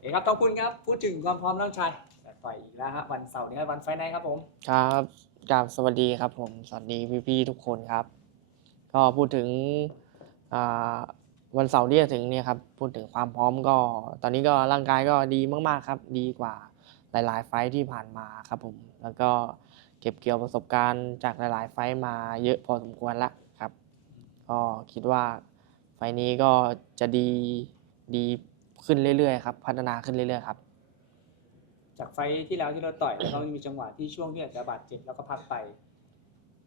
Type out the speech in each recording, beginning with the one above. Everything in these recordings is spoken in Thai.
เอกครับต้องคุณครับพูดถึงความพร้อมน้องชายแต่ต่อยอีกแล้วครับวันเสาร์นี้ครับวันไฟไนท์ครับผมครับกราบสวัสดีครับผม สวัสดีพี่ๆทุกคนครับ ก็พูดถึงอ่าวันเสาร์ที่จะถึงเนี่ยครับ พูดถึงความพร้อมก็ ตอนนี้ก็ร่างกายก็ดีมากๆครับ ดีกว่าหลายๆ ไฟท์ที่ผ่านมาครับผม แล้วก็เก็บเกี่ยวประสบการณ์จากหลาย ๆ ไฟท์มาเยอะพอสมควรละครับ ก็คิดว่าไฟท์นี้ก็จะดีดี ขึ้นเรื่อยๆครับพัฒนาขึ้นเรื่อยๆครับ จากไฟท์ที่แล้วที่เราต่อยแล้วก็มีจังหวะที่ช่วงที่อาจจะบาดเจ็บแล้วก็พักไป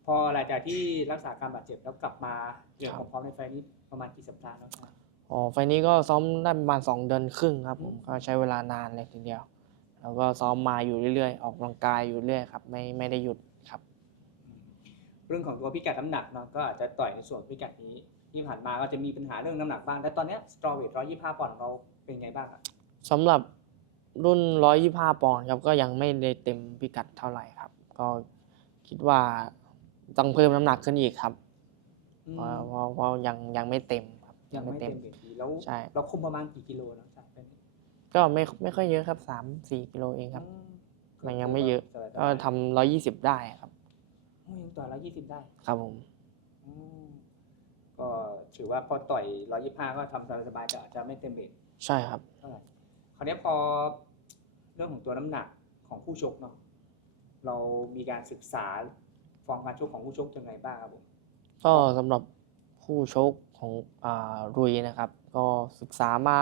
พอหลังจากที่รักษาการบาดเจ็บแล้วกลับมาเตรียมความพร้อมในไฟท์นี้ประมาณกี่สัปดาห์แล้วครับ อ๋อไฟล์นี้ก็ซ้อมได้ประมาณสองเดือนครึ่งครับผมก็ใช้เวลานานเลยทีเดียว แล้วก็ซ้อมมาอยู่เรื่อยๆ ออกกำลังกายอยู่เรื่อยครับไม่ไม่ได้หยุดครับ เรื่องของตัวพิกัดน้ำหนักเนาะก็อาจจะต่อยในส่วนพิกัดนี้ ที่ผ่านมาก็จะมีปัญหาเรื่องน้ำหนักบ้าง แต่ตอนเนี้สตรอเวทร้อยยี่ห้าปอนด์ของเราเป็นไงบ้างอะสำหรับรุ่น 125 ปอนด์ครับก็ยังไม่ได้เต็มพิกัดเท่าไหร่ครับ ก็คิดว่าต้องเพิ่มน้ำหนักขึ้นอีกครับอืมเพราะเพราะเพราะยังยังไม่เต็มครับยังไม่เต็มเวทีแล้วใช่เราคุมประมาณกี่กิโลเนาะใช่เป็นก็ไม่ไม่ค่อยเยอะครับ3-4กิโลเองครับอืมมันยังไม่เยอะสบายๆก็ทำ120ได้ครับโอ้ยยังต่อยร้อยยี่สิบได้ครับผมอืมก็ ถือว่าพอต่อยร้อยยี่ห้าก็ทำสบายๆแต่อาจจะไม่เต็มเวทใช่ครับเท่าไหร่คราวนี้พอเรื่องของตัวน้ำหนักของผู้ชกเนาะเรามีการศึกษาฟอร์มการชกของผู้ชกยังไงบ้างครับผมก็สำหรับผู้ชกของอ่ารุยนะครับ ก็ศึกษามา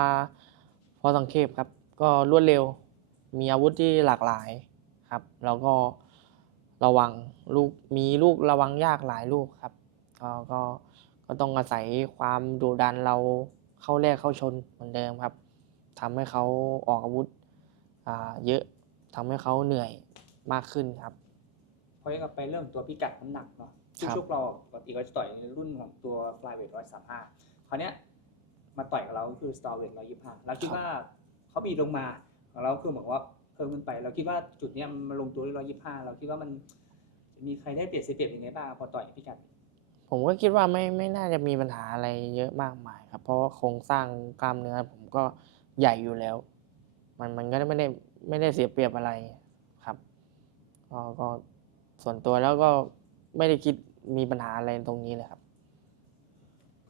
พอสังเขปครับ ก็รวดเร็ว มีอาวุธที่หลากหลายครับ แล้วก็ระวังลูกมีลูกระวังยากหลายลูกครับก็ก็ ก็ต้องอาศัยความดุดันเราเข้าแรกเข้าชนเหมือนเดิมครับทำให้เขาออกอาวุธอ่าเยอะทำให้เขาเหนื่อยมากขึ้นครับพอย้อนกลับไปเรื่องตัวพิกัดน้ำหนักเนาะผู้ครับชกเราปกติก็จะต่อยในรุ่นของตัว flyweight ร้อยสามห้าคราวเนี้ยมาต่อยกับเราก็คือ strawweight ร้อยยี่ห้าเราคิดว่าเขามีลงมาของเราคือเหมือนว่าเพิ่มขึ้นไป เราคิดว่าจุดเนี้ยมันลงตัวที่ร้อยยี่ห้าเราคิดว่ามันจะมีใครได้เปรียบเสียเปรียบยังไงบ้างพอต่อยพิกัดนี้ ผมก็คิดว่าไม่ไม่น่าจะมีปัญหาอะไรเยอะมากมายครับ เพราะว่าโครงสร้างกล้ามเนื้อผมก็ใหญ่อยู่แล้ว มันมันก็ไม่ได้ไม่ได้เสียเปรียบอะไรครับก็ก็ส่วนตัวแล้วก็ไม่ได้คิดมีปัญหาอะไรตรงนี้เลยครับ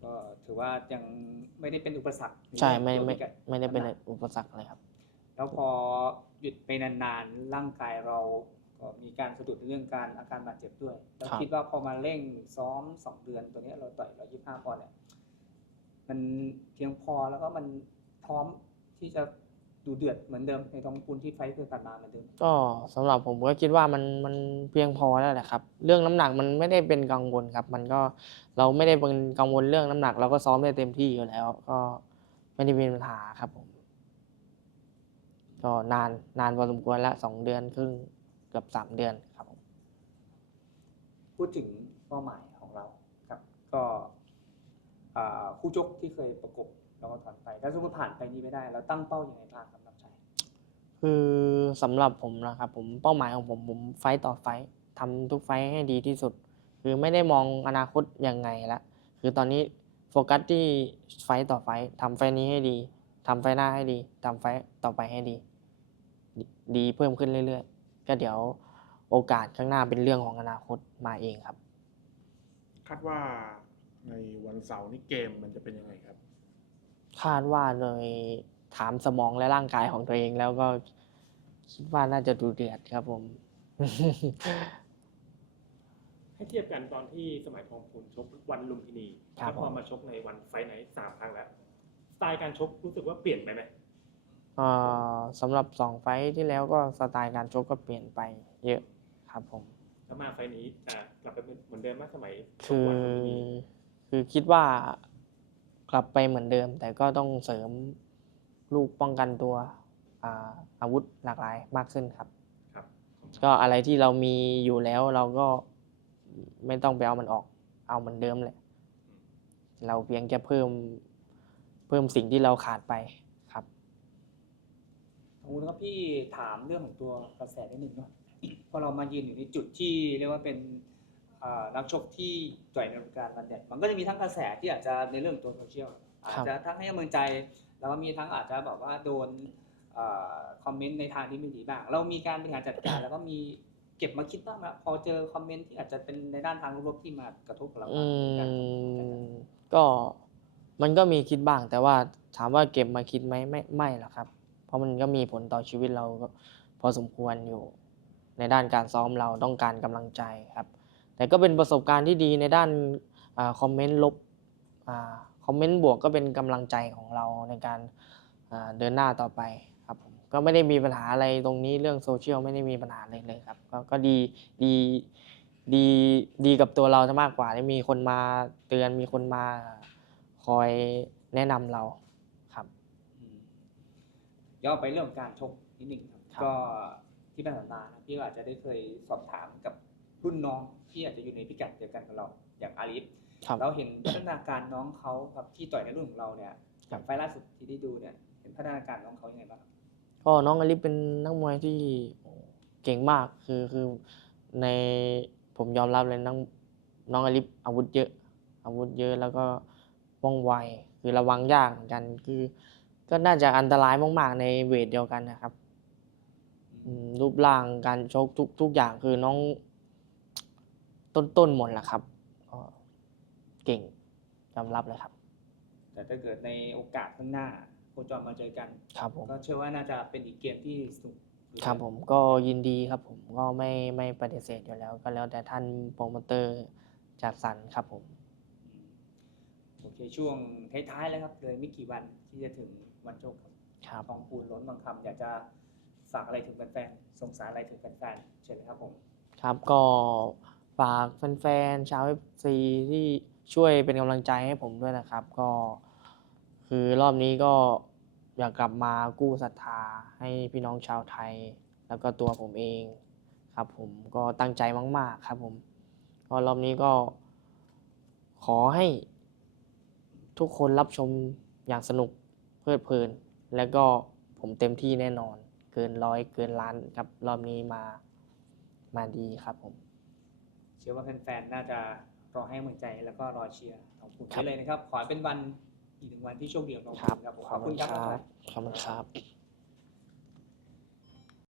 ก็ถือว่ายังไม่ได้เป็นอุปสรรคใช่ไม่ในไม่ตัวพิกัดไม่ได้เป็นอุปสรรคอะไรครับ แล้วพอหยุดไปนานๆร่างกายเรา ก็มีการสะดุดในเรื่องการอาการบาดเจ็บด้วยแล้วครับคิดว่าพอมาเร่งซ้อมสองเดือนตัวเนี้ยเราต่อยร้อยยี่ห้าปอนด์เนี่ยมันเพียงพอแล้วก็มันพร้อมที่จะดูเดือดเหมือนเดิมในตองปูนที่ไฟท์เพื่อกันมาเหมือนเดิมก็สำหรับผมก็คิดว่ามันมันเพียงพอแล้วแหละครับ เรื่องน้ำหนักมันไม่ได้เป็นกังวลครับ มันก็เราไม่ได้เป็นกังวลเรื่องน้ำหนัก เราก็ซ้อมได้เต็มที่อยู่แล้ว ก็ไม่ได้มีปัญหาครับผมก็นานนานพอสมควรละสองเดือนครึ่ง เกือบสามเดือนครับผมพูดถึงเป้าหมายของเราครับ ก็อ่าคู่ชกที่เคยประกบเราก็ถอนไปถ้าสมมติผ่านไปนี้ไม่ได้เราตั้งเป้าอย่างไรบ้างครับน้ำใจคือสำหรับผมนะครับ ผมเป้าหมายของผมผมไฟต์ต่อไฟต์ทำทุกไฟต์ให้ดีที่สุด คือไม่ได้มองอนาคตยังไงละคือตอนนี้โฟกัสที่ไฟต์ต่อไฟต์ทำไฟต์นี้ให้ดีทำไฟต์หน้าให้ดีทำไฟต์ต่อไปให้ดีดี ดีเพิ่มขึ้นเรื่อยๆ ก็เดี๋ยวโอกาสข้างหน้าเป็นเรื่องของอนาคตมาเองครับ คาดว่าในวันเสาร์นี้เกมมันจะเป็นยังไงครับ คาดว่าโดยถามสมองและร่างกายของตัวเองแล้วก็คิดว่าน่าจะดูเดือดครับผม ให้เทียบกันตอนที่สมัยทองพูนชกวันลุมพินีครับแล้วพอผมมาชกในวันไฟท์ไนท์สามครั้งแล้ว สไตล์การชกรู้สึกว่าเปลี่ยนไปไหมเอ่อ สำหรับสองไฟท์ที่แล้วก็สไตล์การชกก็เปลี่ยนไปเยอะครับผม แล้วมาไฟท์นี้อ่ากลับไปเป็นเหมือนเดิมไหมสมัยชคืกอวันลุมพินีคือคิดว่ากลับไปเหมือนเดิม แต่ก็ต้องเสริมลูกป้องกันตัวอ่าอาวุธหลากหลายมากขึ้นครับ ครับก็อะไรที่เรามีอยู่แล้วเราก็ไม่ต้องไปเอามันออก เอาเหมือนเดิมแหละ เราเพียงแค่เพิ่มเพิ่มสิ่งที่เราขาดไปครับข อบคุณครับพี่ถามเรื่องของตัวกระแสนิดนึงเนาะพอเรามายืนอยู่ในจุดที่เรียกว่าเป็นอ่านักชกที่ต่อยในวงการบันเด็มันก็จะมีทั้งกระแสที่อาจจะในเรื่องตัวโซเชียลอาจจะทั้งให้กำลังใจ แล้วก็มีทั้งอาจจะแบบว่าโดนเอ่อคอมเมนต์ในทางที่ไม่ดีบ้าง เรามีการบริหารจัดการแล้วก็มีเก็บมาคิดบ้างไหมพอเจอคอมเมนต์ที่อาจจะเป็นในด้านทางลบๆที่มากระทบกับเราอืบ้างมีการมก็มันก็มีคิดบ้างแต่ว่าถามว่าเก็บมาคิดไหมไม่ไม่หรอกครับเพ ราะมันก็มีผลต่อชีวิตเราพอสมควรอยู่ ในด้านการซ้อมเราต้องการกำลังใจครับ แต่ก็เป็นประสบการณ์ที่ดีในด้านอคอมเมนต์ลบอคอมเมนต์บวกก็เป็นกำลังใจของเราในการเดินหน้าต่อไปครับผมก็ไม่ได้มีปัญหาอะไรตรงนี้เรื่องโซเชียลไม่ได้มีปัญหาอะไรเลยครับก็ก็ดีดีดีดีกับตัวเราจะมากกว่าที่มีคนมาเตือนมีคนมาคอยแนะนำเรา ย้อนไปเรื่องของการชกนิดหนึ่งครับครับก็ที่ผ่านมานะพี่ก็อาจจะได้เคยสอบถามกับรุ่นน้องที่อาจจะอยู่ในพิกัดเดียวกันกับเราอย่างอาลิฟครับเราเห็นพัฒนาการน้องเขาครับที่ต่อยในรุ่นของเราเนี่ยอย่างไฟล์ล่าสุดที่ได้ดูเนี่ยเห็นพัฒนาการน้องเขายังไงบ้างครับก็น้องอลิฟเป็นนักมวยที่เก่งมากคือคือในผมยอมรับเลยน้องน้องอลิฟอาวุธเยอะ อาวุธเยอะแล้วก็ว่องไวคือระวังยากเหมือนกันคือ ก็น่าจะอันตรายมาก ๆ ในเวทเดียวกันนะครับอืมรูปร่างการชกทุกทุกอย่างคือน้องต้นๆหมดแหละครับก็เก่งยอมรับเลยครับ แต่ถ้าเกิดในโอกาสข้างหน้าโคจรมาเจอกันครับผมก็เชื่อว่าน่าจะเป็นอีกเกมที่สนุกครับผมก็ยินดีครับผมก็ไม่ไม่ปฏิเสธอยู่แล้ว ก็แล้วแต่ท่านโปรโมเตอร์จัดสรรครับผมอืมโอเคช่วงท้ายๆแล้วครับเลยไม่กี่วันที่จะถึง วันโชคครับครับทองพูนล้นบางคำอยากจะฝากอะไรถึงแฟนๆส่งสารอะไรถึงแฟนๆเชิญเลยครับผม ครับก็ฝากแฟนๆชาวเอฟซีที่ช่วยเป็นกำลังใจให้ผมด้วยนะครับ ก็ คือรอบนี้ก็อยากกลับมากู้ศรัทธาให้พี่น้องชาวไทย แล้วก็ตัวผมเอง ครับ ผมก็ตั้งใจมาก ๆ ครับ ผมก็รอบนี้ก็ ขอให้ทุกคนรับชมอย่างสนุก เพลิดเพลิน แล้วก็ผมเต็มที่แน่นอน เกินร้อยเกินล้านครับรอบนี้มามาดีครับผม เชื่อว่าแฟนๆ น่าจะรอให้กำลังใจแล้วก็รอเชียร์ทองพูนครับได้เลยนะครับ ขอให้เป็นวันอีกหนึ่งวันที่โชคดีของทองคพูรับนครับผมขอบคุณครับ ขอบคุณครับ